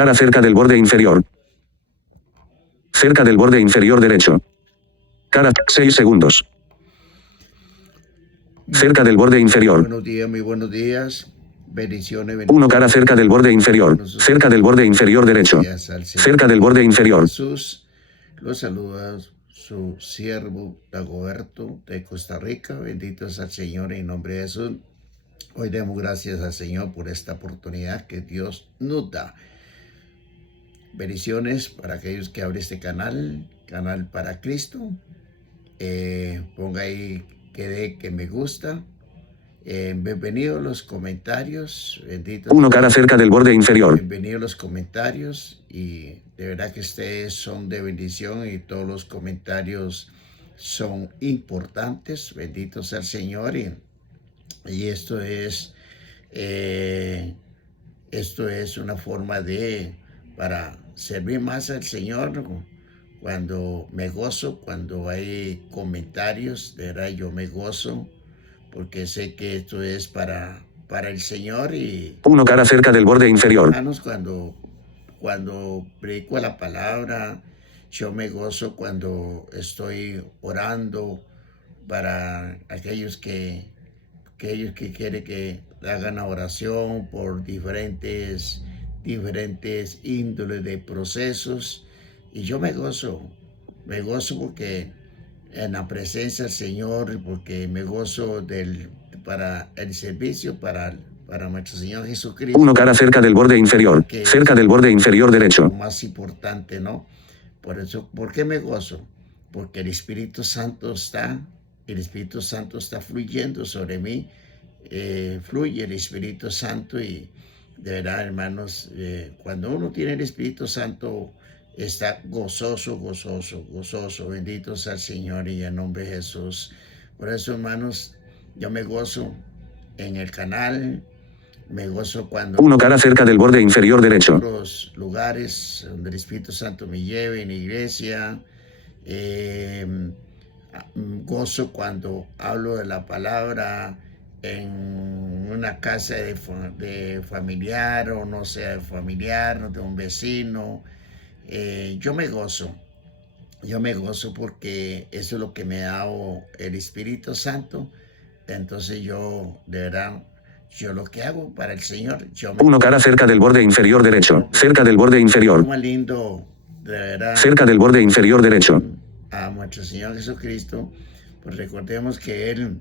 Cara cerca del borde inferior. Cerca del borde inferior derecho. Cara 6 segundos. Cerca del borde inferior. Buenos días, muy buenos días. Bendiciones, 1 cara cerca del borde inferior. Cerca del borde inferior derecho. Cerca del borde inferior. Jesús, los saluda su siervo Dagoberto de Costa Rica. Bendito es al Señor en nombre de Jesús. Hoy demos gracias al Señor por esta oportunidad que Dios nos da. Bendiciones para aquellos que abren este canal para Cristo. Ponga ahí que me gusta. Bienvenido a los comentarios. Bendito. 1 cara cerca del borde inferior. Bienvenido a los comentarios y de verdad que ustedes son de bendición y todos los comentarios son importantes. Bendito sea el Señor y esto es una forma para servir más al Señor. Cuando me gozo, cuando hay comentarios, de verdad yo me gozo porque sé que esto es para el Señor. Y 1 cara cerca del borde inferior. Hermanos, cuando predico la palabra, yo me gozo cuando estoy orando para aquellos que quieren que hagan la oración por diferentes índoles de procesos. Y yo me gozo porque en la presencia del Señor, porque me gozo para el servicio, para nuestro Señor Jesucristo. 1 cara cerca del borde inferior. Cerca del borde inferior derecho. Lo más importante, ¿no? Por eso, ¿por qué me gozo? Porque el Espíritu Santo está fluyendo sobre mí. Fluye el Espíritu Santo y de verdad, hermanos, cuando uno tiene el Espíritu Santo, está gozoso. Bendito sea el Señor y en nombre de Jesús. Por eso, hermanos, yo me gozo en el canal. Me gozo cuando 1 cara cerca del borde inferior derecho. los lugares donde el Espíritu Santo me lleve, en la iglesia. Gozo cuando hablo de la palabra en una casa de familiar o no sea de familiar, de un vecino. Yo me gozo porque eso es lo que me da el Espíritu Santo. Entonces yo, de verdad, yo lo que hago para el Señor. 1 cara cerca del borde inferior derecho. Cerca del borde inferior. Más lindo, de verdad. Cerca del borde inferior derecho. A nuestro Señor Jesucristo, pues recordemos que Él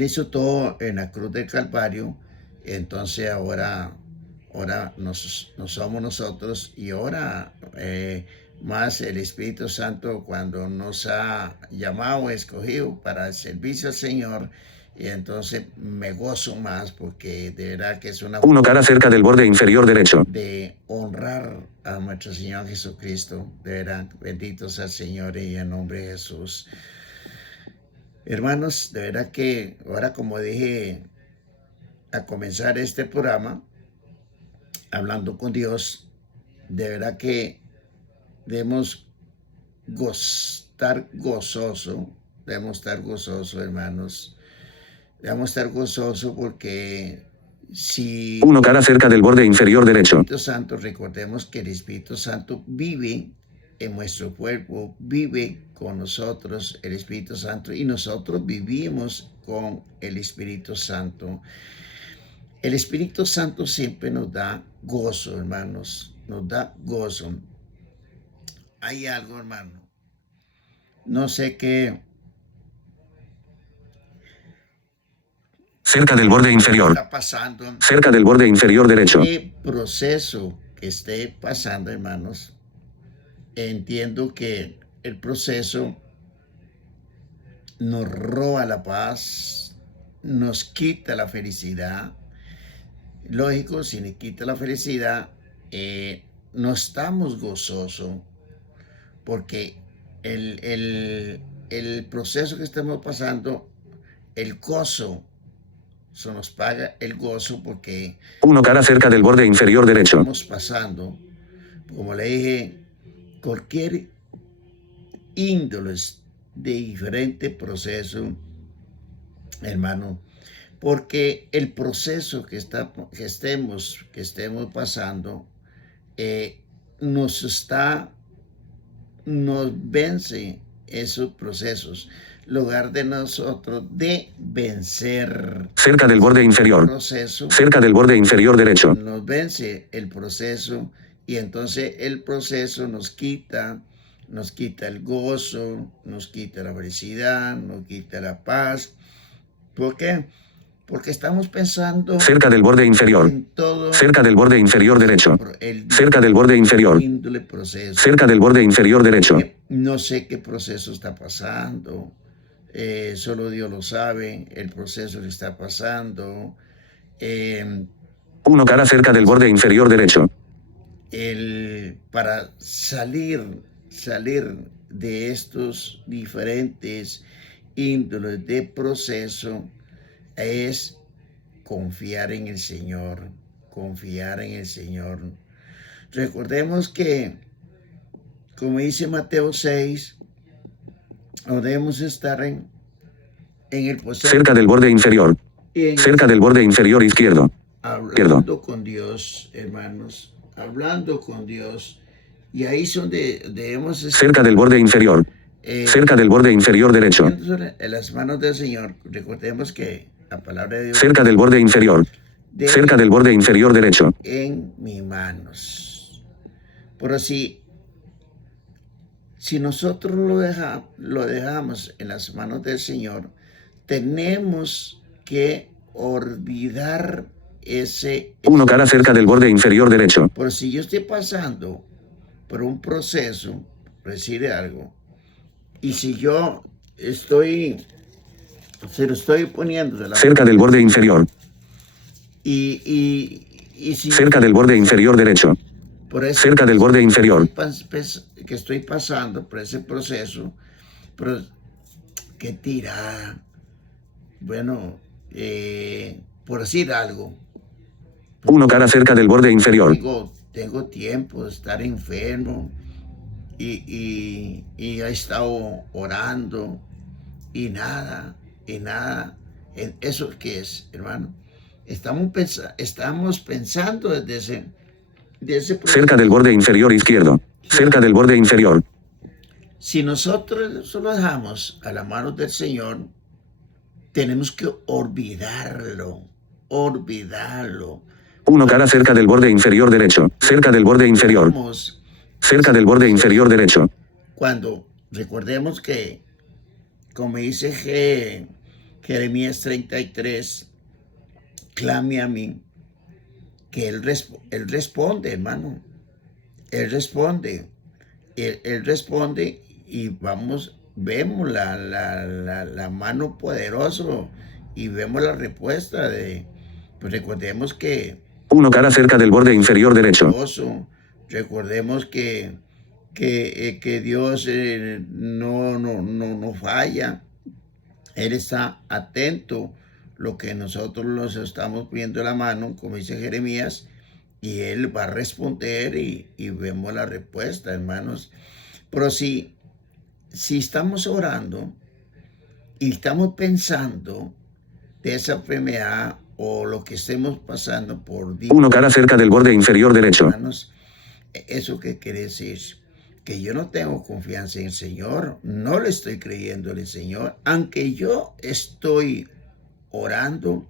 hizo todo en la cruz del Calvario. Entonces ahora nos somos nosotros y ahora más el Espíritu Santo cuando nos ha llamado, escogido para el servicio al Señor. Y entonces me gozo más porque de verdad que es 1 cara cerca del borde inferior derecho. De honrar a nuestro Señor Jesucristo. De verdad, bendito sea el Señor y en nombre de Jesús. Hermanos, de verdad que ahora, como dije a comenzar este programa, hablando con Dios, de verdad que debemos estar gozosos, hermanos. Debemos estar gozosos porque si 1 cara cerca del borde inferior derecho. El Espíritu Santo, recordemos que el Espíritu Santo vive en nuestro cuerpo, vive con nosotros el Espíritu Santo y nosotros vivimos con el Espíritu Santo. El Espíritu Santo siempre nos da gozo, hermanos, nos da gozo. Hay algo, hermano, no sé qué. Cerca del borde inferior. Está pasando. Cerca del borde inferior derecho. ¿Qué proceso que esté pasando, hermanos? Entiendo que el proceso nos roba la paz, nos quita la felicidad. Lógico, si nos quita la felicidad, no estamos gozosos porque el proceso que estamos pasando, el gozo, eso nos paga el gozo porque 1 cara cerca del borde inferior derecho. Estamos pasando, como le dije, cualquier índole de diferente proceso, hermano, porque el proceso que estemos pasando eh, nos vence esos procesos, lugar de nosotros de vencer Cerca del borde el inferior. proceso, Cerca del borde inferior derecho. nos vence el proceso y entonces el proceso nos quita el gozo, nos quita la felicidad, nos quita la paz. ¿Por qué? Porque estamos pensando Cerca del borde inferior. en todo Cerca del borde inferior derecho. el Cerca del borde inferior. índole proceso. Cerca del borde inferior derecho. No sé qué proceso está pasando. Solo Dios lo sabe, el proceso que está pasando. 1 cara cerca del borde inferior derecho. Para salir de estos diferentes índoles de proceso es confiar en el Señor, confiar en el Señor. Recordemos que, como dice Mateo 6, debemos estar en el proceso. Cerca del borde inferior. Cerca del borde inferior izquierdo. Hablando con Dios, hermanos, hablando con Dios. Y ahí es donde debemos estar. Cerca del borde inferior. Cerca del borde inferior derecho. En las manos del Señor. Recordemos que la palabra de Dios. Cerca del borde inferior. Cerca del borde inferior derecho. En mis manos. Pero si nosotros lo dejamos en las manos del Señor, tenemos que olvidar ese 1 cara cerca del borde inferior derecho. Por si yo estoy pasando por un proceso, por decir algo, y si yo se lo estoy poniendo de la cerca del borde inferior. y si cerca del borde inferior derecho. por eso Cerca del borde inferior. que estoy pasando por ese proceso, pero qué tirada. Bueno, por decir algo. 1 cara cerca del borde inferior. Tengo tiempo de estar enfermo y he estado orando y nada. ¿Eso qué es, hermano? Estamos pensando desde ese proceso. Cerca del borde inferior izquierdo. Cerca del borde inferior. Si nosotros solo dejamos a la mano del Señor, tenemos que olvidarlo. 1 cara cerca del borde inferior derecho. Cerca del borde inferior. Cerca del borde inferior derecho. Cuando recordemos que, como dice Jeremías 33, clame a mí, que Él responde, hermano. Él responde. Él responde y vemos la mano poderosa y vemos la respuesta pues recordemos que 1 cara cerca del borde inferior derecho. Recordemos que Dios no falla. Él está atento lo que nosotros nos estamos poniendo en la mano, como dice Jeremías, y Él va a responder y vemos la respuesta, hermanos. Pero si estamos orando y estamos pensando de esa enfermedad o lo que estemos pasando por 1 cara cerca del borde inferior derecho. Hermanos, ¿eso qué quiere decir? Que yo no tengo confianza en el Señor, no le estoy creyendo al Señor, aunque yo estoy orando,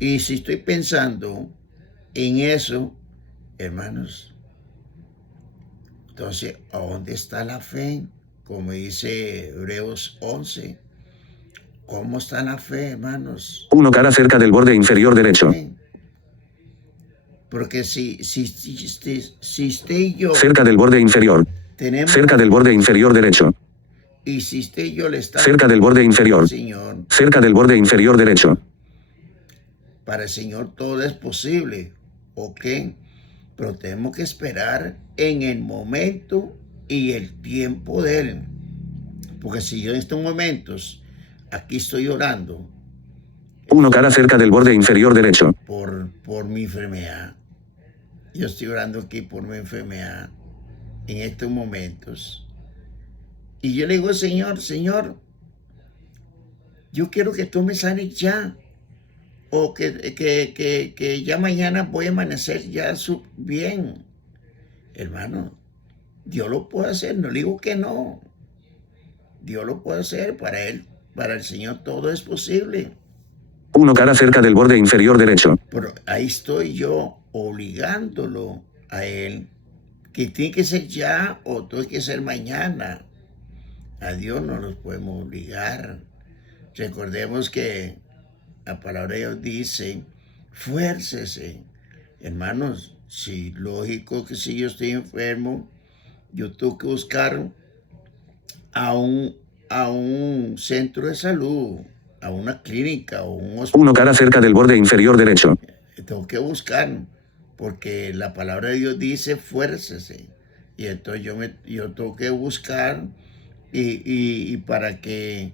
y si estoy pensando en eso, hermanos, entonces, ¿a dónde está la fe? Como dice Hebreos 11. ¿Cómo está la fe, hermanos? 1 cara cerca del borde inferior derecho. Porque si esté yo... Cerca del borde inferior. Cerca del borde inferior derecho. Y si esté yo le está... Cerca del borde inferior. Señor, cerca del borde inferior derecho. Para el Señor todo es posible. ¿Ok? Pero tenemos que esperar en el momento y el tiempo de Él. Porque si yo en estos momentos aquí estoy orando 1 cara cerca del borde inferior derecho. Por mi enfermedad. Yo estoy orando aquí por mi enfermedad en estos momentos. Y yo le digo, Señor, yo quiero que tú me sanes ya. o que ya mañana voy a amanecer ya bien. Hermano, Dios lo puede hacer, no le digo que no. Dios lo puede hacer para él, para el Señor todo es posible. 1 cara cerca del borde inferior derecho. Pero ahí estoy yo obligándolo a él, que tiene que ser ya o tiene que ser mañana. A Dios no los podemos obligar. Recordemos que la palabra de Dios dice, fuércese. Hermanos, sí, lógico que si yo estoy enfermo, yo tengo que buscar a un centro de salud, a una clínica o un hospital. 1 cara cerca del borde inferior derecho. Tengo que buscar, porque la palabra de Dios dice, fuércese. Y entonces yo tengo que buscar y para que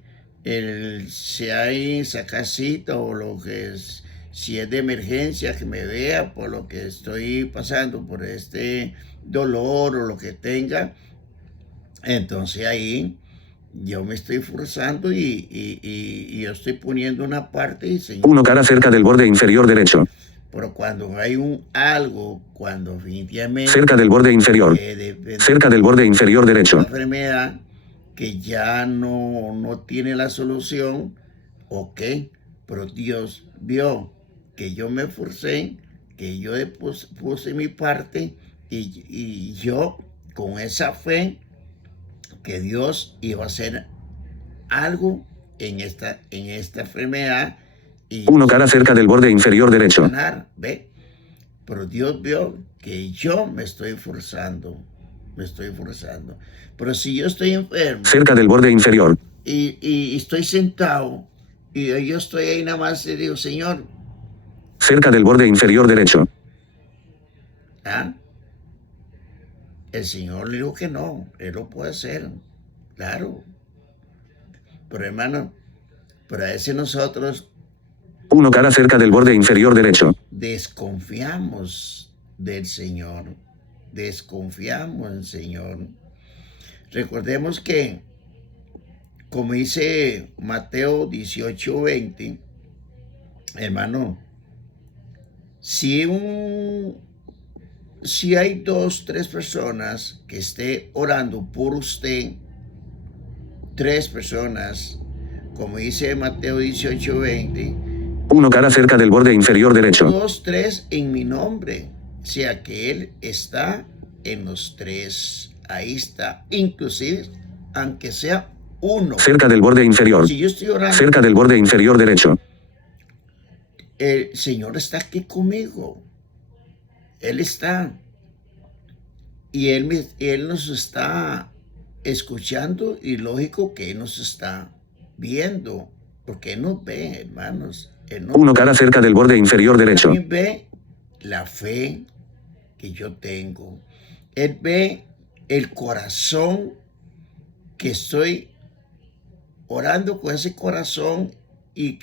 sea ahí esa casita o lo que es, si es de emergencia, que me vea por lo que estoy pasando, por este dolor o lo que tenga. Entonces ahí yo me estoy forzando y yo estoy poniendo una parte y Señor. 1 cara cerca del borde inferior derecho. Pero cuando hay algo, cuando definitivamente Cerca del borde inferior. Cerca del borde inferior derecho. una enfermedad que ya no tiene la solución, ok, pero Dios vio que yo me esforcé, que yo puse mi parte y yo con esa fe que Dios iba a hacer algo en esta enfermedad. Y 1 cara cerca del borde inferior derecho. sanar, ¿ve? Pero Dios vio que yo me estoy forzando. Pero si yo estoy enfermo Cerca del borde inferior. y estoy sentado y yo estoy ahí nada más y digo, Señor, Cerca del borde inferior derecho. ¿ah? El Señor le dijo que no, Él lo puede hacer, claro. Pero hermano, pero a veces nosotros 1 cara cerca del borde inferior derecho. desconfiamos del Señor. Desconfiamos del Señor. Recordemos que, como dice Mateo 18:20, hermano, si hay 2, 3 personas que esté orando por usted, 3 personas, como dice Mateo 18:20, 1 cara cerca del borde inferior derecho. 2, 3 en mi nombre, o sea que Él está en los 3, ahí está, inclusive, aunque sea uno. Cerca del borde inferior. Si yo estoy orando, Cerca del borde inferior derecho. el Señor está aquí conmigo, Él está, y Él nos está escuchando y lógico que Él nos está viendo, porque Él nos ve, hermanos. Él nos 1 cara cerca del borde inferior derecho. también ve la fe que yo tengo. Él ve el corazón que estoy orando con ese corazón y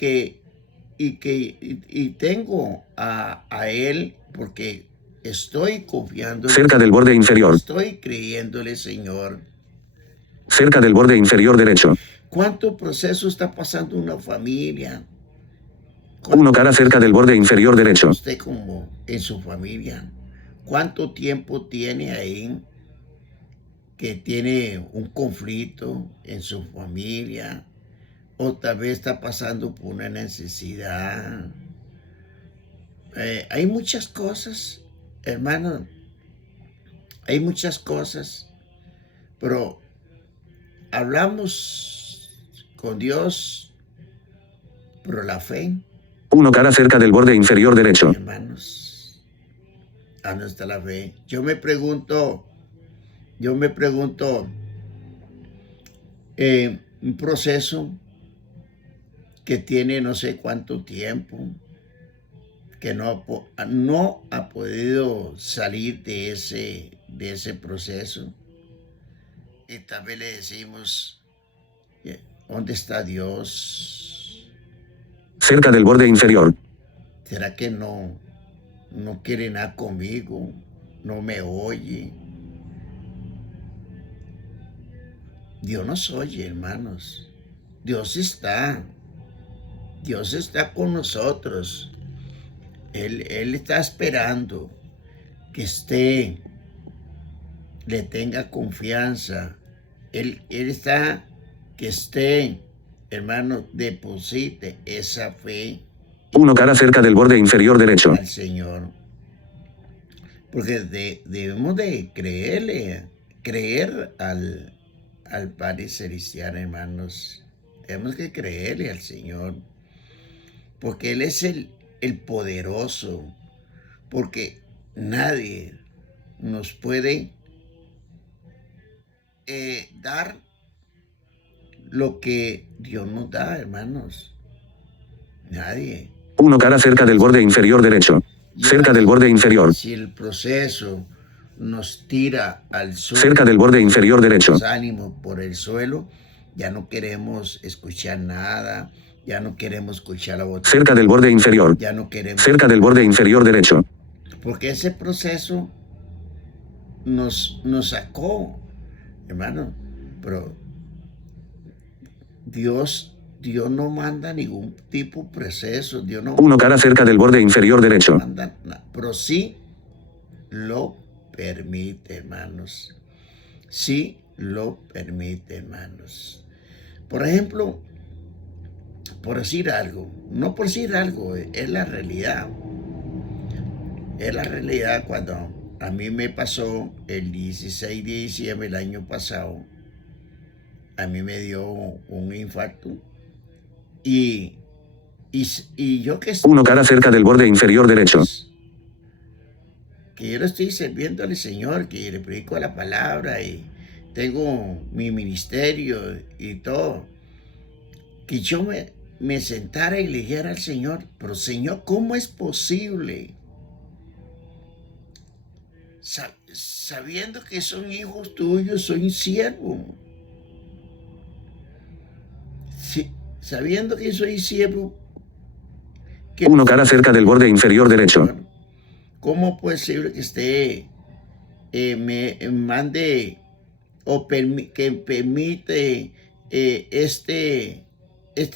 tengo a Él porque estoy confiando. Cerca del borde inferior. Estoy creyéndole, Señor. Cerca del borde inferior derecho. ¿Cuánto proceso está pasando una familia? 1 cara cerca del borde inferior derecho. Usted como en su familia. ¿Cuánto tiempo tiene ahí que tiene un conflicto en su familia? O tal vez está pasando por una necesidad. Hay muchas cosas, hermano. Hay muchas cosas. Pero hablamos con Dios, pero la fe, 1 cara cerca del borde inferior derecho. hermanos, ¿a dónde está la fe? Yo me pregunto, un proceso que tiene no sé cuánto tiempo, que no ha podido salir de ese proceso. Y tal vez le decimos, ¿dónde está Dios? Cerca del borde inferior. ¿Será que no quiere nada conmigo? ¿No me oye? Dios nos oye, hermanos. Dios está. Dios está con nosotros. Él está esperando que le tenga confianza. Él está, que hermano, deposite esa fe 1 cara cerca del borde inferior derecho. al Señor. Porque debemos de creer al Padre Celestial, hermanos. Tenemos que creerle al Señor. Porque Él es el poderoso. Porque nadie nos puede dar lo que Dios nos da, hermanos. Nadie. 1 cara cerca del borde inferior derecho. Cerca del borde inferior. Si el proceso nos tira al suelo, Cerca del borde inferior derecho. los ánimos por el suelo, ya no queremos escuchar nada, ya no queremos escuchar la voz. Cerca del borde inferior. Ya no queremos. Cerca del borde inferior derecho. Porque ese proceso nos sacó, hermano, pero Dios no manda ningún tipo de proceso. Dios no 1 cara cerca del borde inferior derecho. manda nada, pero sí lo permite, hermanos. Sí lo permite, hermanos. Por ejemplo, por decir algo, no por decir algo, es la realidad. Es la realidad cuando a mí me pasó el 16 de diciembre del año pasado. A mí me dio un infarto. Y yo que 1 cara cerca del borde inferior derecho. que yo le estoy sirviendo al Señor, que le predico la palabra y tengo mi ministerio y todo, que yo me sentara y le dijera al Señor, pero Señor, ¿cómo es posible? Sabiendo que son hijos tuyos, soy un siervo. Sí, sabiendo que soy siervo. 1 cara cerca del borde inferior derecho. ¿Cómo puede ser que me mande o que permite este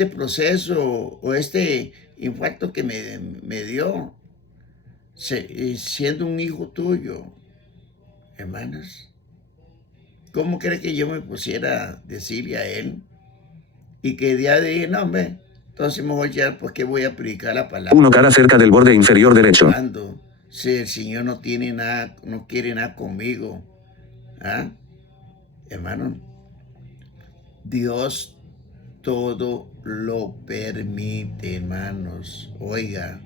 proceso o este infarto que me dio siendo un hijo tuyo, hermanos? ¿Cómo cree que yo me pusiera a decirle a él? Y que día dije, no, hombre, entonces mejor ya, ¿por qué voy a predicar la palabra? 1 cara cerca del borde inferior derecho. Cuando si el Señor no tiene nada, no quiere nada conmigo, ¿ah? Hermano, Dios todo lo permite, hermanos. Oiga,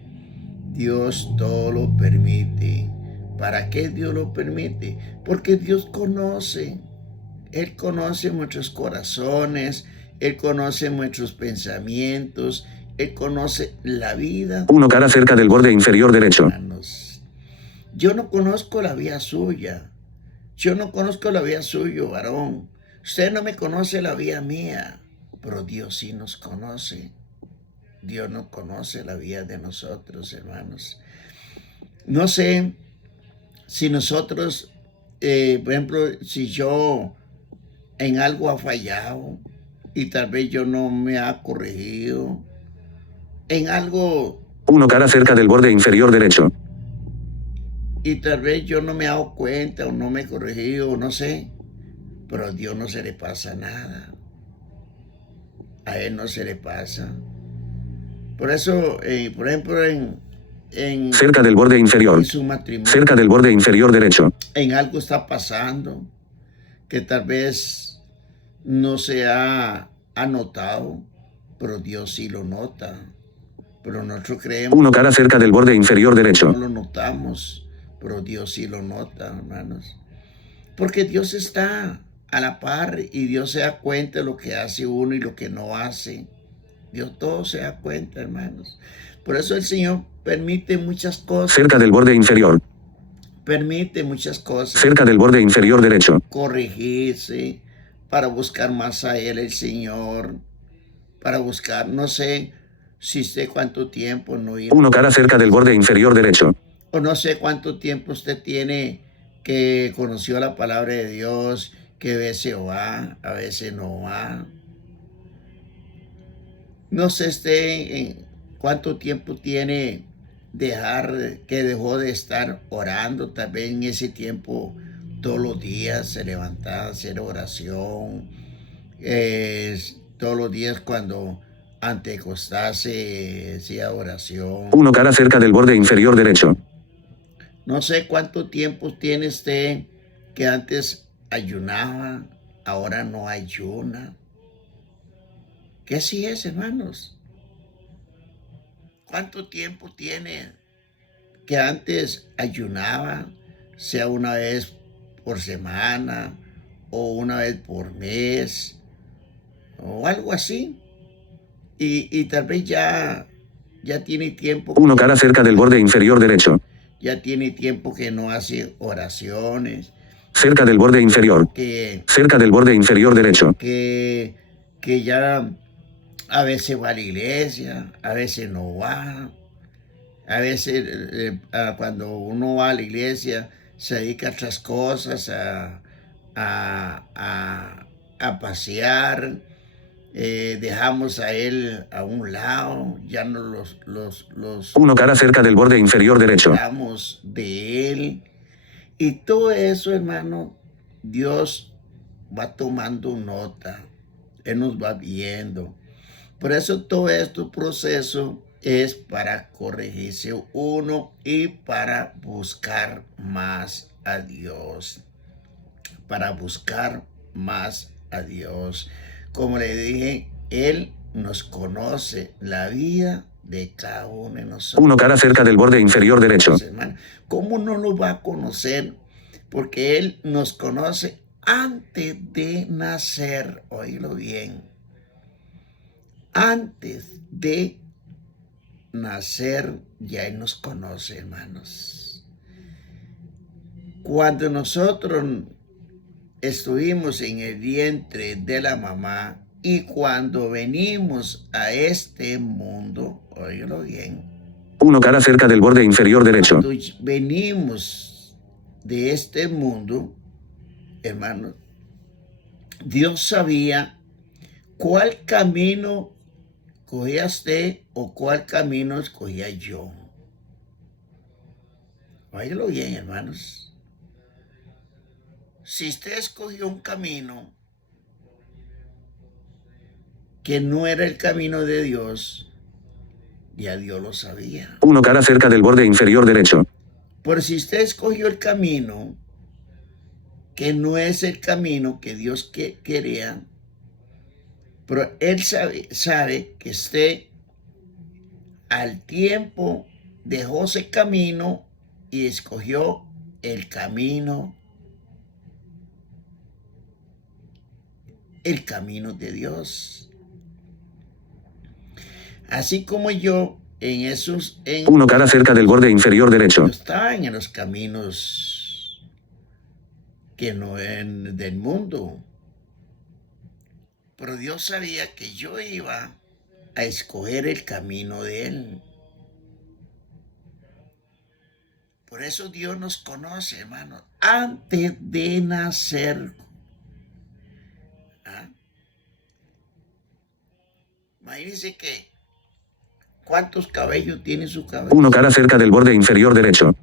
Dios todo lo permite. ¿Para qué Dios lo permite? Porque Dios conoce. Él conoce nuestros corazones, Él conoce nuestros pensamientos, Él conoce la vida. 1 cara cerca del borde inferior derecho. Hermanos, yo no conozco la vida suya. Yo no conozco la vida suya, varón. Usted no me conoce la vida mía, pero Dios sí nos conoce. Dios no conoce la vida de nosotros, hermanos. No sé si nosotros, por ejemplo, si yo en algo ha fallado y tal vez yo no me ha corregido, en algo 1 cara cerca del borde inferior derecho. y tal vez yo no me he dado cuenta o no me he corregido, no sé, pero a Dios no se le pasa nada. A Él no se le pasa. Por eso, por ejemplo, Cerca del borde inferior. en su matrimonio, Cerca del borde inferior derecho. en algo está pasando que tal vez no se ha notado, pero Dios sí lo nota. Pero nosotros creemos 1 cara cerca del borde inferior que no derecho. lo notamos, pero Dios sí lo nota, hermanos. Porque Dios está a la par y Dios se da cuenta de lo que hace uno y lo que no hace. Dios todo se da cuenta, hermanos. Por eso el Señor permite muchas cosas. Cerca del borde inferior. Permite muchas cosas. Cerca del borde inferior derecho. Corregirse, para buscar más a Él, el Señor. Para buscar, no sé si sé cuánto tiempo no ir. 1 cara cerca del borde inferior derecho. O no sé cuánto tiempo usted tiene que conoció la palabra de Dios, que a veces va, a veces no va. No sé cuánto tiempo tiene que dejó de estar orando. Tal vez en ese tiempo todos los días se levantaba a hacer oración. Todos los días cuando antes de acostarse hacía oración. 1 cara cerca del borde inferior derecho. No sé cuánto tiempo tiene usted que antes ayunaba, ahora no ayuna. ¿Qué así es, hermanos? ¿Cuánto tiempo tiene que antes ayunaba, sea una vez por semana o una vez por mes o algo así? Y tal vez ya tiene tiempo. 1 cara cerca del borde inferior derecho. Ya tiene tiempo que no hace oraciones. Cerca del borde inferior. Cerca del borde inferior derecho. Que ya a veces va a la iglesia, a veces no va. A veces cuando uno va a la iglesia se dedica a otras cosas, a pasear. Dejamos a él a un lado, ya no los 1 cara cerca del borde inferior derecho. Hablamos de él. Y todo eso, hermano, Dios va tomando nota. Él nos va viendo. Por eso todo este proceso es para corregirse uno y para buscar más a Dios. Para buscar más a Dios. Como le dije, Él nos conoce la vida de cada uno de nosotros. 1 cara cerca del borde inferior derecho. Hermano, ¿cómo no nos va a conocer? Porque Él nos conoce antes de nacer. Oílo bien. Antes de nacer ya Él nos conoce, hermanos. Cuando nosotros estuvimos en el vientre de la mamá y cuando venimos a este mundo, óyelo bien. 1 cara cerca del borde inferior derecho. Cuando venimos de este mundo, hermanos, Dios sabía cuál camino cogía usted o cuál camino escogía yo. Óyelo bien, hermanos. Si usted escogió un camino que no era el camino de Dios, ya Dios lo sabía. 1 cara cerca del borde inferior derecho. Pero si usted escogió el camino que no es el camino que Dios quería, pero Él sabe que usted al tiempo dejó ese camino y escogió el camino de Dios. Así como yo en 1 cara cerca del borde inferior derecho. Estaban en los caminos que no eran del mundo. Pero Dios sabía que yo iba a escoger el camino de Él. Por eso Dios nos conoce, hermano, antes de nacer. Imagínense que ¿cuántos cabellos tiene su cabeza? 1 cara cerca del borde inferior derecho.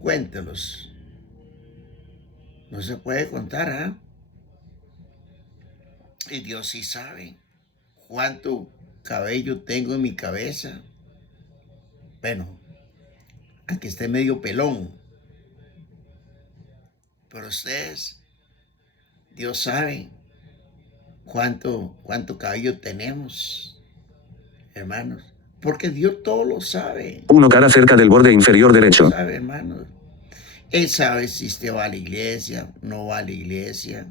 Cuéntelos. No se puede contar, ¿ah? Y Dios sí sabe cuánto cabello tengo en mi cabeza. Bueno, aunque esté medio pelón. Pero ustedes, Dios sabe cuánto cabello tenemos, hermanos. Porque Dios todo lo sabe. 1 cara cerca del borde inferior derecho. Sabe, hermanos. Él sabe si usted va a la iglesia, no va a la iglesia.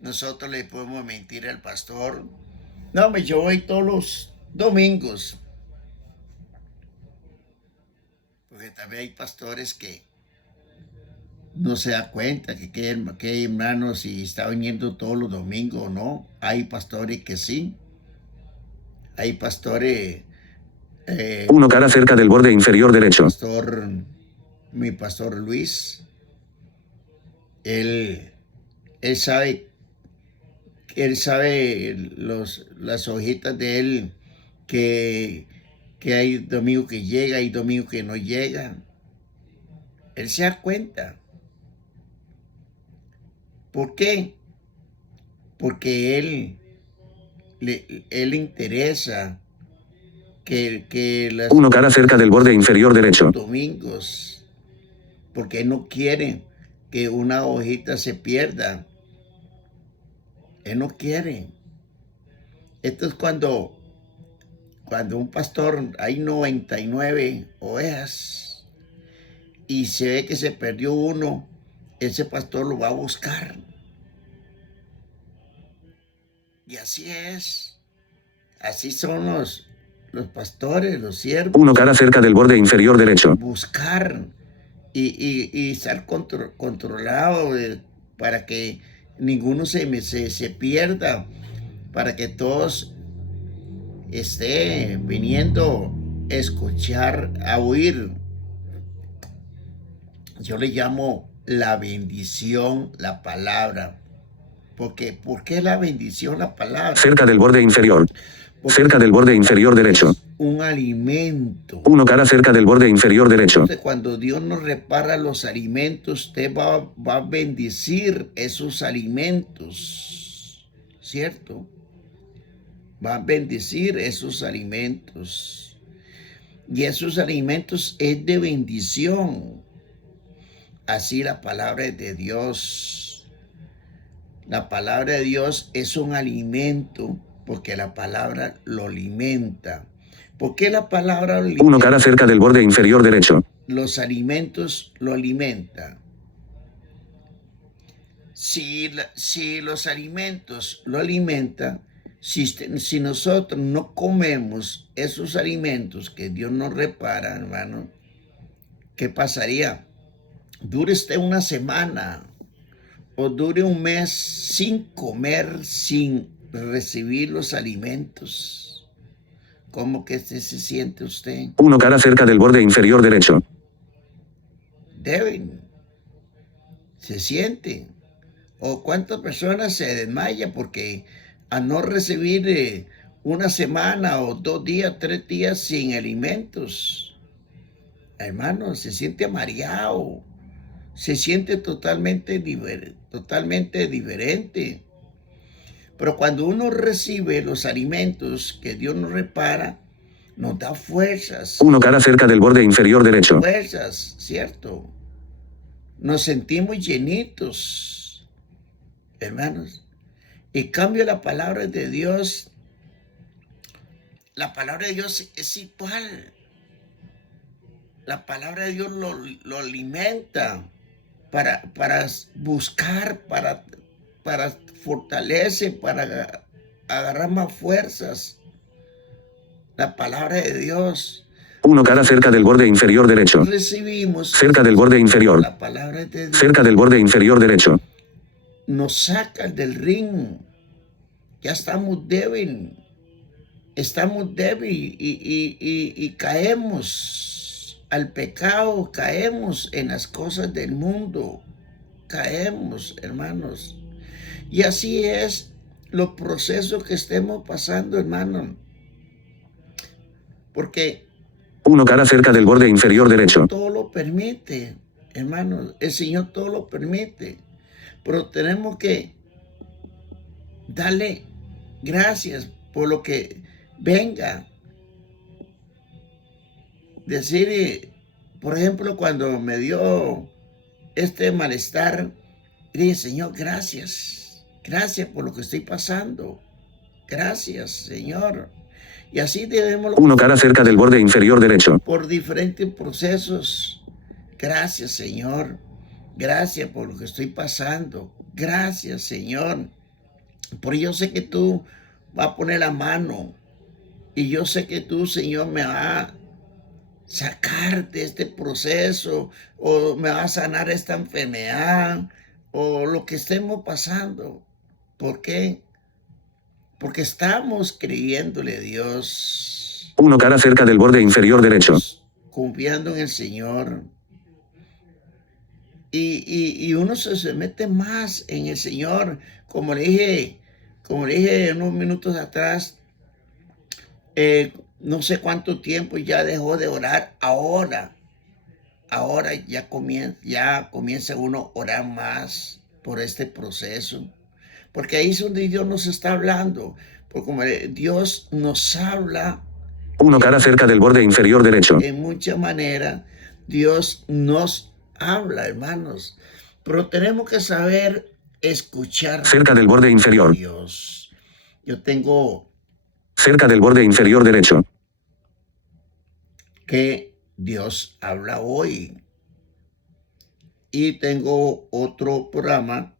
Nosotros le podemos mentir al pastor. No, yo voy todos los domingos. Porque también hay pastores que no se da cuenta que hermano si está viniendo todos los domingos o no. Hay pastores que sí. Hay pastores... 1 cara cerca del borde inferior derecho. Mi pastor Luis, él sabe Él sabe las hojitas de él, que, que hay domingo que llega y domingo que no llega. Él se da cuenta. ¿Por qué? Porque él le interesa que las 1 cara cerca del borde inferior derecho. domingos, porque él no quiere que una hojita se pierda. Él no quiere. Esto es cuando un pastor, hay 99 ovejas y se ve que se perdió uno, ese pastor lo va a buscar. Y así es. Así son los pastores, los siervos. 1 cara cerca del borde inferior derecho. Buscar y estar controlado para que ninguno se pierda, para que todos estén viniendo a escuchar, a oír. Yo le llamo la bendición, la palabra. Porque, ¿por qué la bendición, la palabra? Cerca del borde inferior. Porque Cerca del borde inferior derecho. es un alimento. 1 cara cerca del borde inferior derecho. Entonces, cuando Dios nos repara los alimentos, usted va a bendecir esos alimentos, ¿cierto? Va a bendecir esos alimentos. Y esos alimentos es de bendición. Así la palabra de Dios. La palabra de Dios es un alimento porque la palabra lo alimenta. ¿Por qué la palabra lo alimenta? 1 cara cerca del borde inferior derecho. Los alimentos lo alimentan. Si los alimentos lo alimentan, si nosotros no comemos esos alimentos que Dios nos repara, hermano, ¿qué pasaría? Dure usted una semana o dure un mes sin comer, sin recibir los alimentos. ¿Cómo que se siente usted? 1 cara cerca del borde inferior derecho. Deben. Se siente. ¿O cuántas personas se desmayan porque a no recibir una semana o 2 días, 3 días sin alimentos? Hermano, se siente mareado. Se siente totalmente diferente. Pero cuando uno recibe los alimentos que Dios nos repara, nos da fuerzas. 1 cara cerca del borde inferior derecho. Fuerzas, ¿cierto? Nos sentimos llenitos, hermanos. En cambio, la palabra de Dios es igual. La palabra de Dios lo alimenta para buscar, para fortalecer, para agarrar más fuerzas. La palabra de Dios. 1 cara cerca del borde inferior derecho. Recibimos Cerca del borde inferior. la palabra de Dios. Cerca del borde inferior derecho. Nos saca del ring. Ya estamos débiles. Estamos débiles y caemos al pecado, caemos en las cosas del mundo. Caemos, hermanos. Y así es los procesos que estemos pasando, hermano. Porque 1 cara cerca del borde inferior derecho. todo lo permite, hermanos. El Señor todo lo permite. Pero tenemos que darle gracias por lo que venga. Decir, por ejemplo, cuando me dio este malestar, dije, Señor, gracias. Gracias por lo que estoy pasando. Gracias, Señor. Y así debemos... 1 cara cerca del borde inferior derecho. Por diferentes procesos. Gracias, Señor. Gracias por lo que estoy pasando. Gracias, Señor. Porque yo sé que tú vas a poner la mano. Y yo sé que tú, Señor, me vas a sacar de este proceso. O me vas a sanar esta enfermedad. O lo que estemos pasando. ¿Por qué? Porque estamos creyéndole a Dios. 1 cara cerca del borde inferior derecho. Confiando en el Señor. Y uno se mete más en el Señor. Como le dije como le dije unos minutos atrás, no sé cuánto tiempo ya dejó de orar. Ahora ya comienza uno a orar más por este proceso. Porque ahí es donde Dios nos está hablando. Porque como Dios nos habla 1 cara cerca del borde inferior derecho. en muchas maneras, Dios nos habla, hermanos. Pero tenemos que saber escuchar Cerca del borde a inferior. Dios. Yo tengo Cerca del borde inferior derecho. que Dios habla hoy. Y tengo otro programa,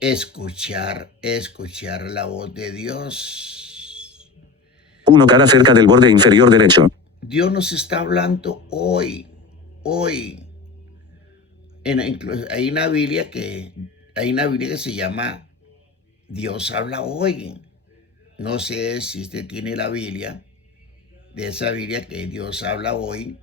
escuchar la voz de Dios. 1 cara cerca del borde inferior derecho. Dios nos está hablando hoy. Hay una Biblia que se llama Dios habla hoy. No sé si usted tiene la Biblia, de esa Biblia que Dios habla hoy.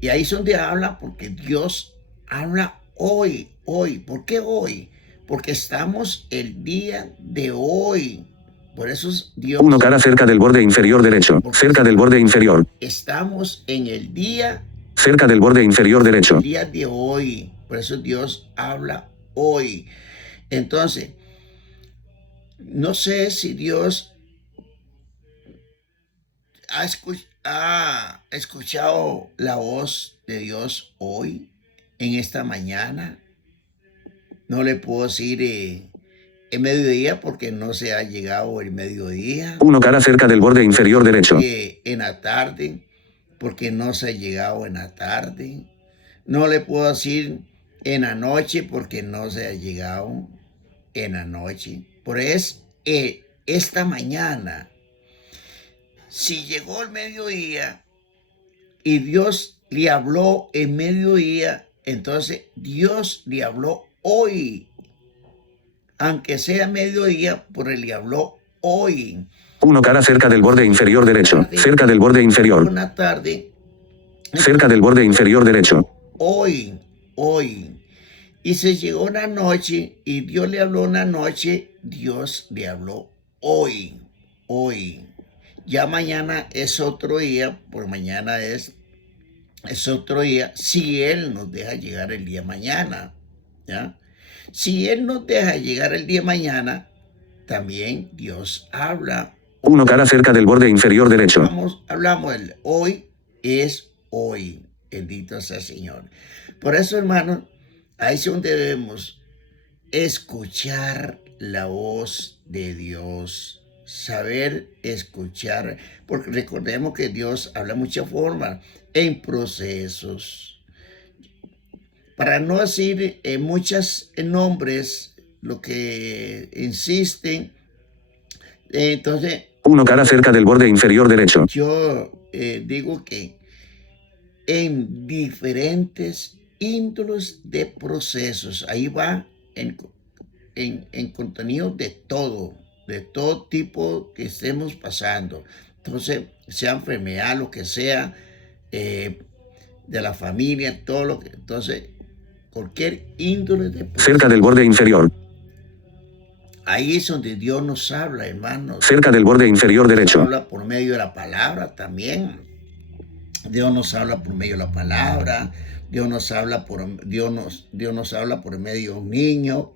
Y ahí es donde habla, porque Dios habla hoy. ¿Por qué hoy? Porque estamos el día de hoy. Por eso Dios... 1 cara cerca del borde inferior derecho. Cerca del borde inferior. Estamos en el día... Cerca del borde inferior derecho. El día de hoy. Por eso Dios habla hoy. Entonces, no sé si Dios ha escuchado la voz de Dios hoy, en esta mañana. No le puedo decir el mediodía porque no se ha llegado el mediodía. 1 cara cerca del borde inferior derecho. En la tarde porque no se ha llegado en la tarde. No le puedo decir en la noche porque no se ha llegado en la noche. Por eso esta mañana, si llegó el mediodía y Dios le habló en mediodía, entonces Dios le habló hoy. Aunque sea mediodía, pero le habló hoy. 1 cara cerca del borde inferior derecho. Cerca del borde inferior. Una tarde. Cerca del borde inferior derecho. Hoy. Y se llegó una noche y Dios le habló una noche, Dios le habló hoy. Ya mañana es otro día, por mañana es otro día, si Él nos deja llegar el día mañana, ¿ya? Si Él nos deja llegar el día mañana, también Dios habla. 1 cara cerca del borde inferior derecho. Hablamos del hoy es hoy, bendito sea el Señor. Por eso, hermanos, ahí es donde debemos escuchar la voz de Dios. Saber escuchar, porque recordemos que Dios habla de muchas formas, en procesos. Para no decir muchos nombres, lo que insisten, entonces... 1 cara cerca del borde inferior derecho. Yo digo que en diferentes índoles de procesos, ahí va en contenido de todo tipo que estemos pasando. Entonces, sea enfermedad, lo que sea, de la familia, todo lo que... Entonces, cualquier índole de procesos. Cerca del borde inferior. Ahí es donde Dios nos habla, hermanos. Cerca del borde inferior derecho. Dios habla por medio de la palabra también. Dios nos habla por medio de la palabra. Dios nos habla por medio de un niño.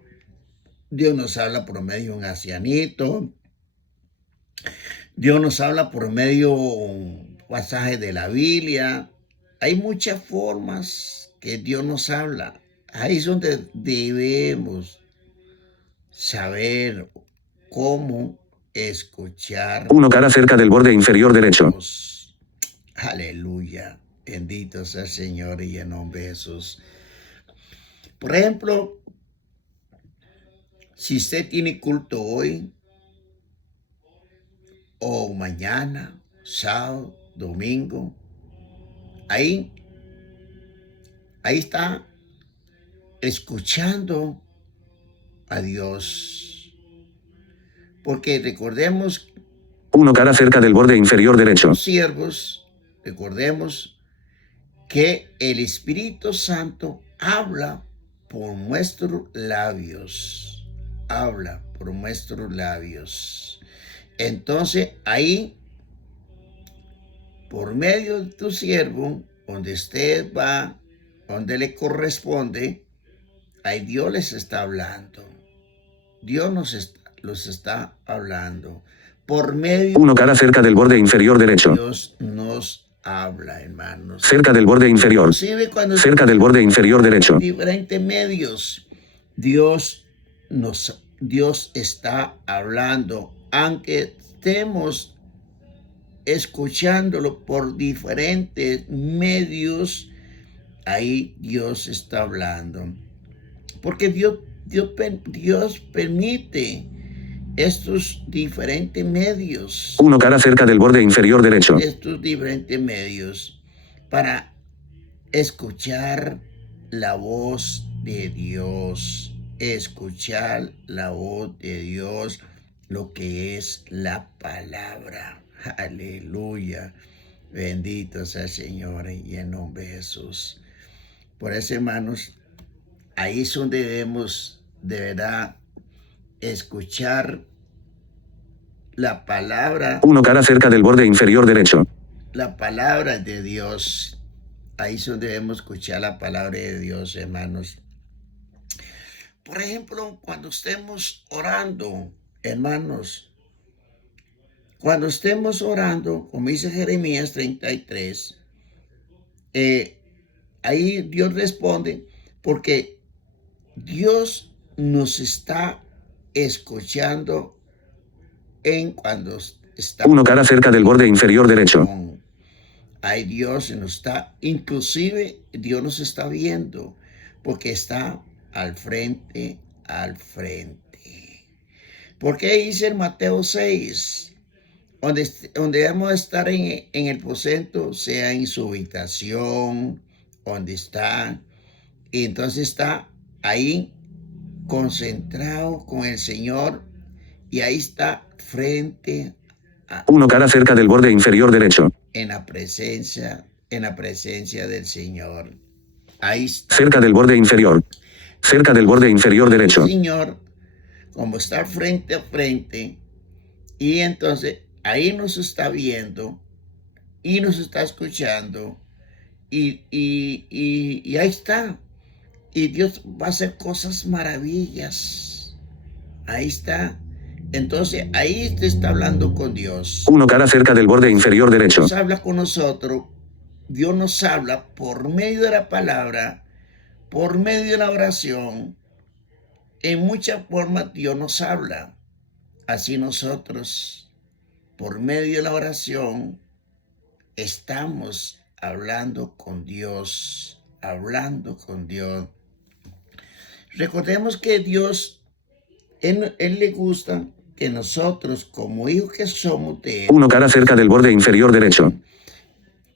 Dios nos habla por medio de un ancianito. Dios nos habla por medio de un pasaje de la Biblia. Hay muchas formas que Dios nos habla. Ahí es donde debemos saber cómo escuchar. 1 cara cerca del borde inferior derecho. Aleluya. Bendito sea el Señor y en nombre de Jesús. Por ejemplo, si usted tiene culto hoy o mañana, sábado, domingo, ahí está escuchando a Dios. Porque recordemos, 1 cara cerca del borde inferior derecho. los siervos, recordemos que el Espíritu Santo habla por nuestros labios. habla por nuestros labios. Entonces ahí, por medio de tu siervo, donde usted va, donde le corresponde, ahí Dios les está hablando. Dios los está hablando. Por medio 1 cara cerca del borde inferior derecho. Dios nos habla, hermanos. Cerca del borde inferior. Inclusive cuando Cerca del borde inferior derecho. diferentes medios, Dios está hablando, aunque estemos escuchándolo por diferentes medios, ahí Dios está hablando. Porque Dios permite estos diferentes medios. 1 cara cerca del borde inferior derecho. Estos diferentes medios para escuchar la voz de Dios. Escuchar la voz de Dios, lo que es la palabra. Aleluya. Bendito sea el Señor y en nombre de Jesús. Por eso, hermanos, ahí es donde debemos de verdad escuchar la palabra. 1 cara cerca del borde inferior derecho. La palabra de Dios. Ahí es donde debemos escuchar la palabra de Dios, hermanos. Por ejemplo, cuando estemos orando, hermanos, cuando estemos orando, como dice Jeremías 33, ahí Dios responde, porque Dios nos está escuchando en cuando está 1 cara cerca del borde inferior derecho. Ahí Dios nos está, inclusive Dios nos está viendo, porque está al frente. Porque dice en Mateo 6, donde debemos estar en el aposento, sea en su habitación, donde está, y entonces está ahí concentrado con el Señor, y ahí está frente a 1 cara cerca del borde inferior derecho. en la presencia del Señor. Ahí está. Cerca del borde inferior. Cerca del borde inferior derecho. El Señor, como está frente a frente, y entonces ahí nos está viendo y nos está escuchando, y ahí está. Y Dios va a hacer cosas maravillas. Ahí está. Entonces ahí te está hablando con Dios. 1 cara cerca del borde inferior derecho. Dios habla con nosotros. Dios nos habla por medio de la palabra, por medio de la oración. En muchas formas Dios nos habla. Así nosotros, por medio de la oración, estamos hablando con Dios. Hablando con Dios. Recordemos que Dios, Él le gusta que nosotros, como hijos que somos de Él, 1 cara cerca del borde inferior derecho.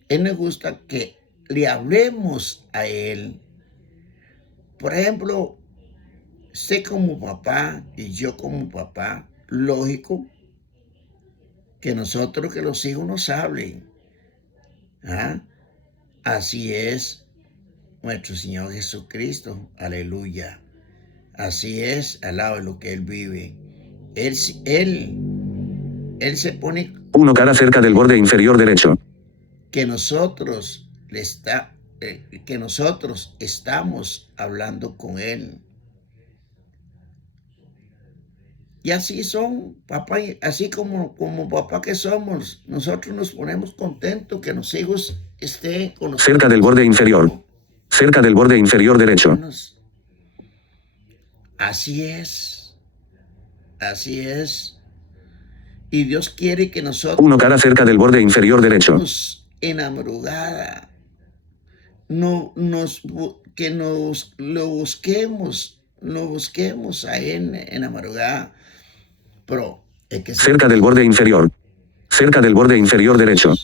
Él le gusta que le hablemos a Él. Por ejemplo, usted como papá y yo como papá, lógico que nosotros, que los hijos nos hablen. ¿Ah? Así es nuestro Señor Jesucristo. Aleluya. Así es, al lado de lo que Él vive. Él se pone 1 cara cerca del borde inferior derecho. que nosotros estamos hablando con Él. Y así son, papá, así como papá que somos, nosotros nos ponemos contentos que los hijos estén con nosotros. Cerca del borde inferior. Cerca del borde inferior derecho. Así es. Así es. Y Dios quiere que nosotros 1 cara cerca del borde inferior derecho. en la madrugada que lo busquemos a Él en la madrugada. Pero es que Cerca del borde inferior. Cerca del borde inferior derecho.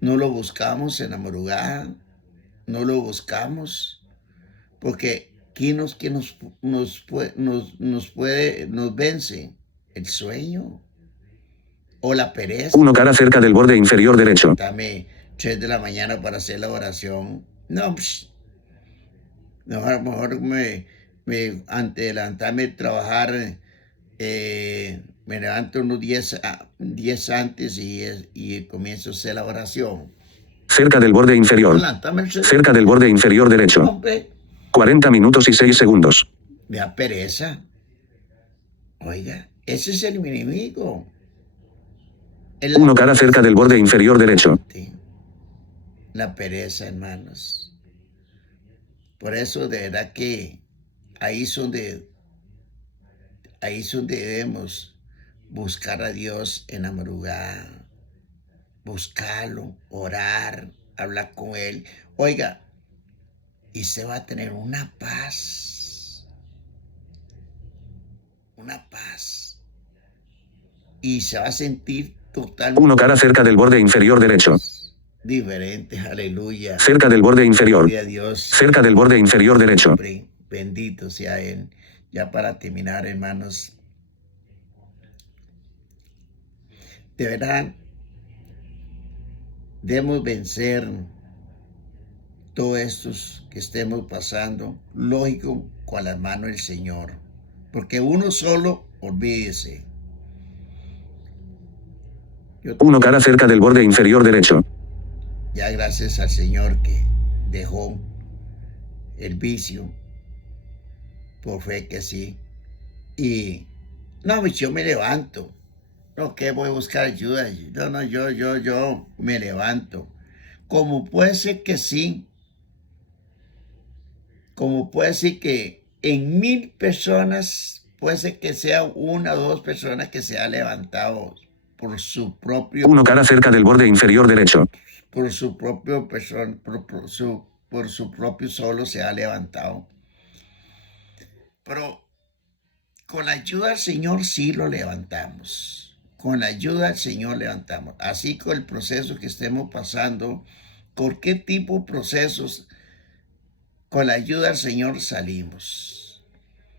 no lo buscamos en la madrugada, no lo buscamos, porque ¿quién nos vence? ¿El sueño o la pereza? 1 cara cerca del borde inferior derecho. Dame 3 de la mañana para hacer la oración. No, mejor antes de levantarme a trabajar, me levanto unos 10 antes y comienzo a hacer la oración. Cerca del borde inferior. Levántame el celular. Cerca del borde inferior derecho. Hombre, 40 minutos y 6 segundos. me da pereza. Oiga, ese es el enemigo. 1 cara cerca del borde inferior derecho. La pereza, hermanos. Por eso, de verdad que ahí es donde debemos buscar a Dios en la madrugada. Buscarlo, orar, hablar con Él. Oiga, y se va a tener una paz. Una paz. Y se va a sentir totalmente 1 cara cerca del borde inferior derecho. diferente. Aleluya. Cerca del borde inferior. Gloria a Dios. Cerca del borde inferior derecho. Hombre, bendito sea Él. Ya para terminar, hermanos. De verdad, debemos vencer todo esto que estemos pasando, lógico, con las manos del Señor. Porque uno solo, olvídese. 1 cara cerca del borde inferior derecho. Ya gracias al Señor que dejó el vicio, por fe que sí. Y no, yo me levanto. No, que voy a buscar ayuda. No, yo me levanto. Como puede ser que sí. Como puede ser que en 1000 personas, puede ser que sea 1 o 2 personas que se ha levantado por su propio. 1 cara cerca del borde inferior derecho. Por su propio persona, por su propio solo se ha levantado. Pero con la ayuda del Señor sí lo levantamos. Con la ayuda del Señor levantamos. Así con el proceso que estemos pasando, ¿por qué tipo de procesos? Con la ayuda del Señor salimos.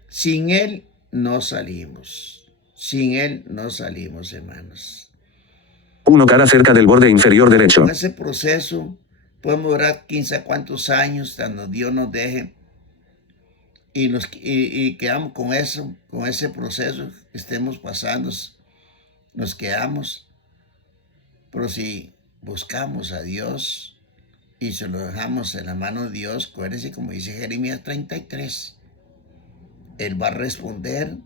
Sin Él no salimos. Sin Él no salimos, hermanos. 1 cara cerca del borde inferior derecho. Con ese proceso podemos durar 15 cuantos años cuando Dios nos deje y quedamos con eso, con ese proceso que estemos pasando, nos quedamos. Pero si buscamos a Dios y se lo dejamos en la mano de Dios, acuérdense como dice Jeremías 33, Él va a responder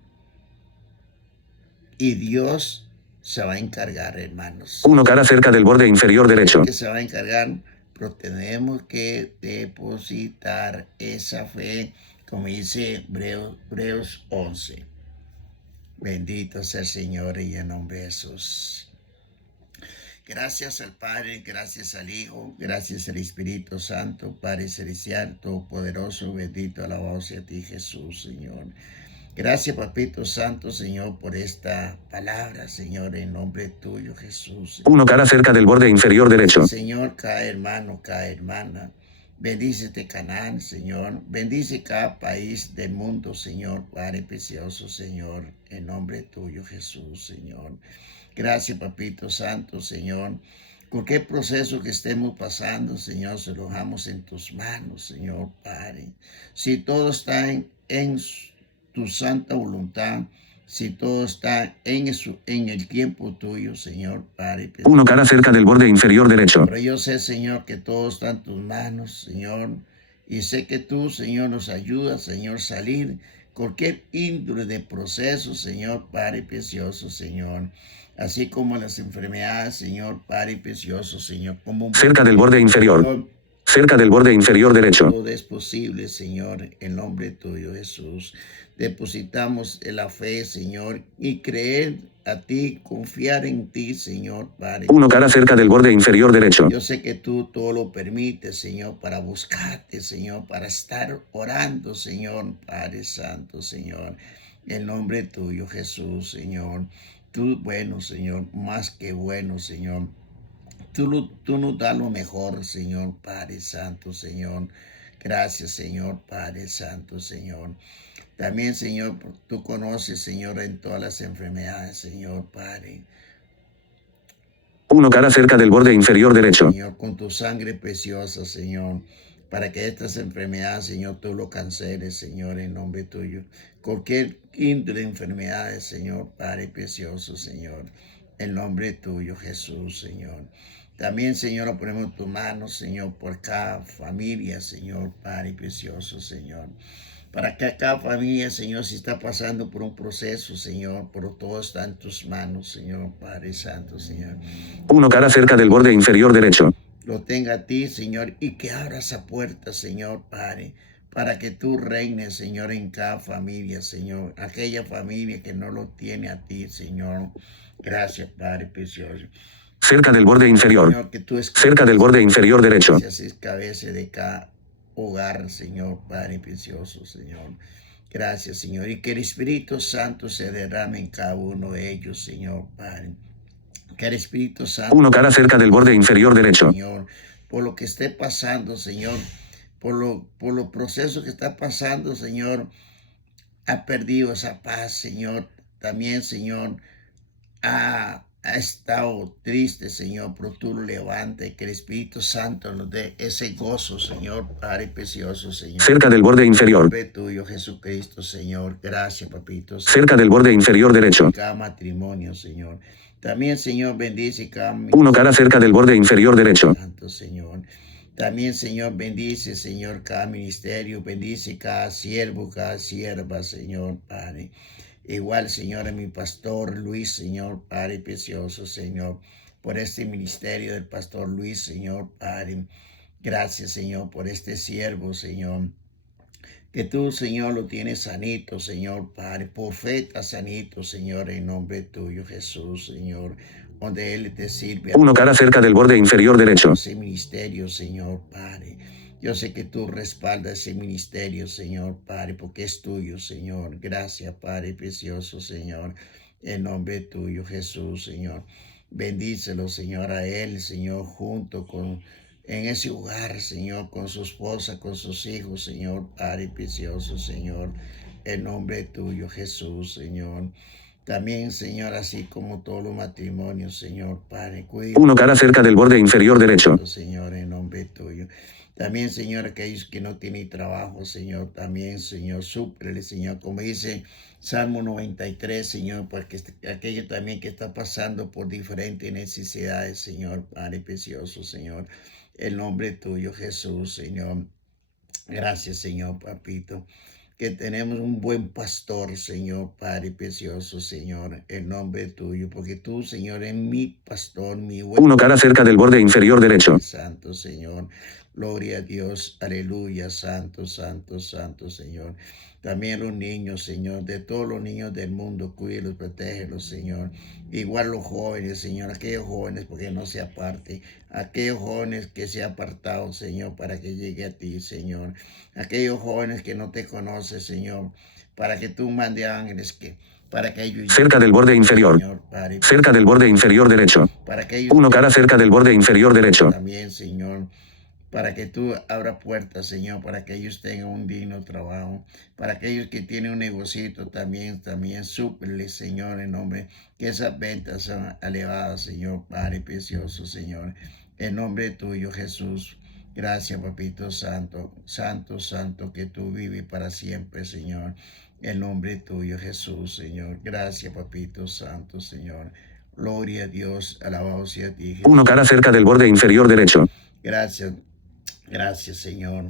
y Dios se va a encargar, hermanos. 1 cara cerca del borde inferior derecho. Que se va a encargar, pero tenemos que depositar esa fe, como dice Hebreos 11. Bendito sea el Señor y en nombre de Jesús. Gracias al Padre, gracias al Hijo, gracias al Espíritu Santo, Padre Celestial, Todopoderoso, bendito, alabado sea a ti, Jesús, Señor. Gracias, Papito Santo, Señor, por esta palabra, Señor, en nombre tuyo, Jesús. Señor. 1 cara cerca del borde inferior derecho. Señor, cada hermano, cada hermana, bendice este Canaán, Señor. Bendice cada país del mundo, Señor, Padre precioso, Señor, en nombre tuyo, Jesús, Señor. Gracias, Papito Santo, Señor. Cualquier proceso que estemos pasando, Señor, se lo dejamos en tus manos, Señor, Padre. Si todo está en tu santa voluntad, si todo está en el tiempo tuyo, Señor, Padre. 1 cara cerca del borde inferior derecho. Pero yo sé, Señor, que todo está en tus manos, Señor, y sé que tú, Señor, nos ayudas, Señor, salir cualquier índole de proceso, Señor, Padre precioso, Señor, así como las enfermedades, Señor, Padre precioso, Señor, como cerca del borde inferior. Cerca del borde inferior derecho. Todo es posible, Señor, en nombre tuyo, Jesús. Depositamos en la fe, Señor, y creer a ti, confiar en ti, Señor, Padre. 1 cara cerca del borde inferior derecho. Yo sé que tú todo lo permites, Señor, para buscarte, Señor, para estar orando, Señor, Padre Santo, Señor, en nombre tuyo, Jesús, Señor. Tú, bueno, Señor, más que bueno, Señor. Tú nos das lo mejor, Señor, Padre Santo, Señor. Gracias, Señor, Padre Santo, Señor. También, Señor, tú conoces, Señor, en todas las enfermedades, Señor, Padre. 1 cara cerca del borde inferior derecho. Señor, con tu sangre preciosa, Señor, para que estas enfermedades, Señor, tú lo canceles, Señor, en nombre tuyo. Cualquier índole de enfermedades, Señor, Padre precioso, Señor, en nombre tuyo, Jesús, Señor. También, Señor, lo ponemos en tus manos, Señor, por cada familia, Señor, Padre precioso, Señor. Para que cada familia, Señor, si está pasando por un proceso, Señor, pero todo está en tus manos, Señor, Padre Santo, Señor. 1 cara cerca del borde inferior derecho. Lo tenga a ti, Señor, y que abra esa puerta, Señor, Padre, para que tú reines, Señor, en cada familia, Señor. Aquella familia que no lo tiene a ti, Señor. Gracias, Padre precioso. Cerca del borde inferior. Señor, que tú Cerca del borde inferior derecho. es cabeza de cada hogar, Señor, Padre precioso, Señor. Gracias, Señor. Y que el Espíritu Santo se derrame en cada uno de ellos, Señor, Padre. Que el Espíritu Santo... 1 cara cerca del borde inferior derecho. Señor, por lo que esté pasando, Señor, por los procesos que está pasando, Señor, ha perdido esa paz, Señor. También, Señor, ha estado triste, Señor, pero tú lo levantes, que el Espíritu Santo nos dé ese gozo, Señor, Padre precioso, Señor. Cerca del borde inferior. Tuyo, Jesucristo, Señor. Gracias, papito. Cerca del borde inferior derecho. Cada matrimonio, Señor. También, Señor, bendice cada... 1 cara cerca del borde inferior derecho. Santo, Señor. También, Señor, bendice, Señor, cada ministerio, bendice cada siervo, cada sierva, Señor, Padre. Igual, Señor, a mi pastor Luis, Señor, Padre precioso, Señor, por este ministerio del pastor Luis, Señor, Padre. Gracias, Señor, por este siervo, Señor. Que tú, Señor, lo tienes sanito, Señor, Padre. Profeta sanito, Señor, en nombre tuyo, Jesús, Señor. Donde Él te sirve. 1 cara cerca del borde inferior derecho. Ese ministerio, Señor, Padre. Yo sé que tú respaldas ese ministerio, Señor, Padre, porque es tuyo, Señor. Gracias, Padre precioso, Señor. En nombre tuyo, Jesús, Señor. Bendícelo, Señor, a él, Señor, junto con... en ese hogar, Señor, con su esposa, con sus hijos, Señor, Padre precioso, Señor, en nombre tuyo, Jesús, Señor. También, Señor, así como todos los matrimonios, Señor, Padre, cuida. 1 cara cerca del borde inferior derecho. Señor, en nombre tuyo. También, Señor, aquellos que no tienen trabajo, Señor, también, Señor, súplele, Señor, como dice Salmo 93, Señor, porque aquello también que está pasando por diferentes necesidades, Señor, Padre precioso, Señor, en nombre tuyo, Jesús, Señor. Gracias, Señor, papito, que tenemos un buen pastor, Señor, Padre precioso, Señor, en nombre tuyo, porque tú, Señor, eres mi pastor, mi buen... 1 cara cerca del borde inferior derecho. Santo, Señor. Gloria a Dios, aleluya, santo, santo, santo, Señor. También los niños, Señor, de todos los niños del mundo, cuídalos, protégelos, Señor. Igual los jóvenes, Señor, aquellos jóvenes, porque no se aparte, aquellos jóvenes que se han apartado, Señor, para que llegue a ti, Señor. Aquellos jóvenes que no te conocen, Señor, para que tú mandes ángeles que... para que ellos... Cerca del borde inferior. Señor, Padre, cerca del borde inferior derecho. Para que ellos... 1 cara cerca del borde inferior derecho. También, Señor, para que tú abras puertas, Señor, para que ellos tengan un digno trabajo, para aquellos que tienen un negocito también súplele, Señor, en nombre, que esas ventas sean elevadas, Señor, Padre precioso, Señor, en nombre tuyo, Jesús. Gracias, papito santo, santo, santo, que tú vives para siempre, Señor, en nombre tuyo, Jesús, Señor. Gracias, papito santo, Señor. Gloria a Dios, alabado sea a ti, Jesús. 1 cara cerca del borde inferior derecho. Gracias. Gracias, Señor.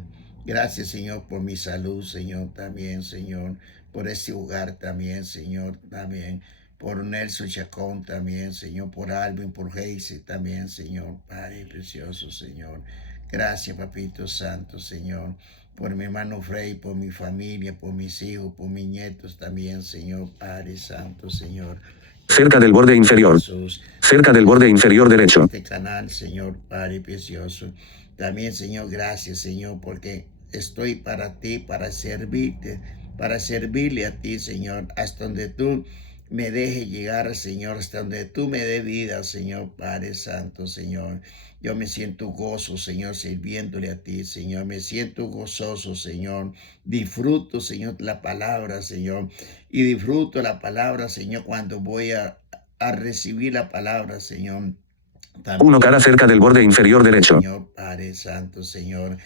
Gracias, Señor, por mi salud, Señor, también, Señor, por este hogar también, Señor, también, por Nelson Chacón también, Señor, por Alvin, por Heise también, Señor, Padre precioso, Señor. Gracias, Papito Santo, Señor, por mi hermano Frey, por mi familia, por mis hijos, por mis nietos también, Señor, Padre Santo, Señor. Cerca del borde inferior. Jesús. Cerca del borde inferior derecho. Este canal, Señor, Padre precioso. También, Señor, gracias, Señor, porque estoy para ti, para servirte, para servirle a ti, Señor, hasta donde tú me dejes llegar, Señor, hasta donde tú me dé vida, Señor, Padre Santo, Señor. Yo me siento gozo, Señor, sirviéndole a ti, Señor. Me siento gozoso, Señor. Disfruto, Señor, la palabra, Señor. Y disfruto la palabra, Señor, cuando voy a recibir la palabra, Señor. También, 1 cara cerca del borde inferior derecho. Señor, Padre Santo, Señor.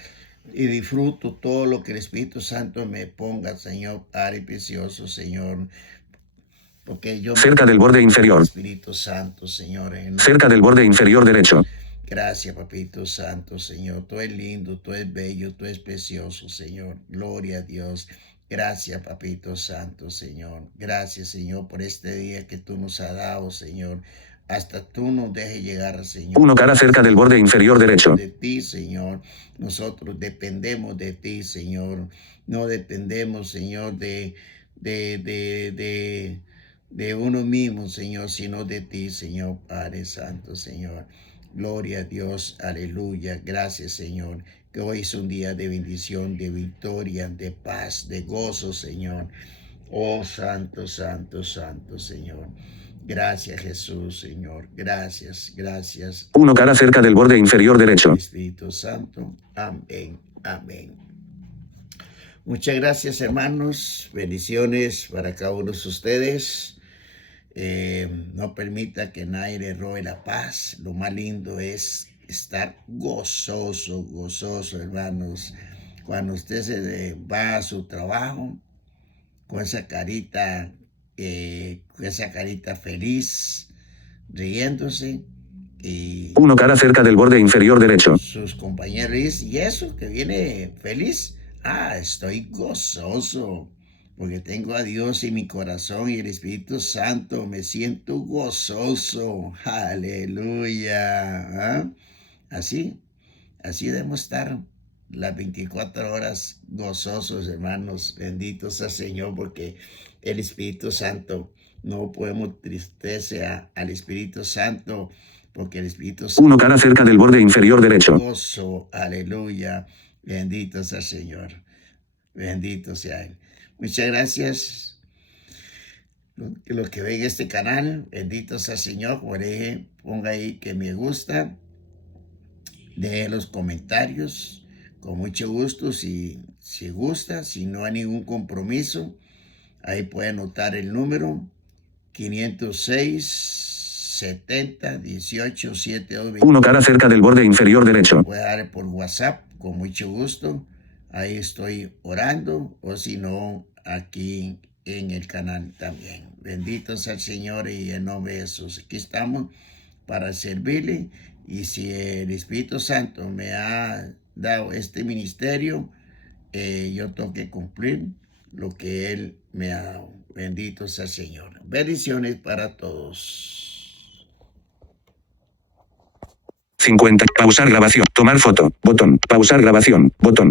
y disfruto todo lo que el Espíritu Santo me ponga, Señor, Padre precioso, Señor. Porque yo Cerca del borde inferior. Espíritu Santo, Señor. Cerca del borde inferior derecho. Gracias, Papito Santo, Señor. Tú eres lindo, tú eres bello, tú eres precioso, Señor. Gloria a Dios. Gracias, Papito Santo, Señor. Gracias, Señor, por este día que tú nos has dado, Señor. Hasta tú nos dejes llegar, Señor. 1 cara cerca del borde inferior derecho. De ti, Señor. Nosotros dependemos de ti, Señor. No dependemos, Señor, de uno mismo, Señor, sino de ti, Señor, Padre Santo, Señor. Gloria a Dios, aleluya. Gracias, Señor, que hoy es un día de bendición, de victoria, de paz, de gozo, Señor. Oh, santo, santo, santo, Señor. Gracias, Jesús, Señor. Gracias, gracias. 1 cara cerca del borde inferior derecho. Espíritu Santo. Amén, amén. Muchas gracias, hermanos. Bendiciones para cada uno de ustedes. No permita que nadie le robe la paz. Lo más lindo es estar gozoso, gozoso, hermanos. Cuando usted se va a su trabajo con esa carita feliz, riéndose, y 1 cara cerca del borde inferior derecho. sus compañeros dicen, ¿y eso que viene feliz? Ah, estoy gozoso, porque tengo a Dios en mi corazón y el Espíritu Santo, me siento gozoso. Aleluya. ¿Ah? Así debemos estar las 24 horas gozosos, hermanos. Benditos sea el Señor, porque el Espíritu Santo, no podemos tristecer al Espíritu Santo, porque el Espíritu Santo 1 cara cerca del borde inferior derecho. gozo. Aleluya. Bendito sea el Señor. Bendito sea Él. Muchas gracias. Los que ven este canal, bendito sea el Señor. Por ahí, ponga ahí que me gusta. Deje los comentarios. Con mucho gusto, si gusta, si no hay ningún compromiso. Ahí puede anotar el número 506 70 18 72. 1 cara cerca del borde inferior derecho. Puede dar por WhatsApp, con mucho gusto. Ahí estoy orando, o si no, aquí en el canal también. Bendito sea el Señor y en nombre de Jesús. Aquí estamos para servirle. Y si el Espíritu Santo me ha dado este ministerio, yo tengo que cumplir lo que Él me ha dado. Bendito sea el Señor. Bendiciones para todos. 50. Pausar grabación. Tomar foto. Botón. Pausar grabación. Botón.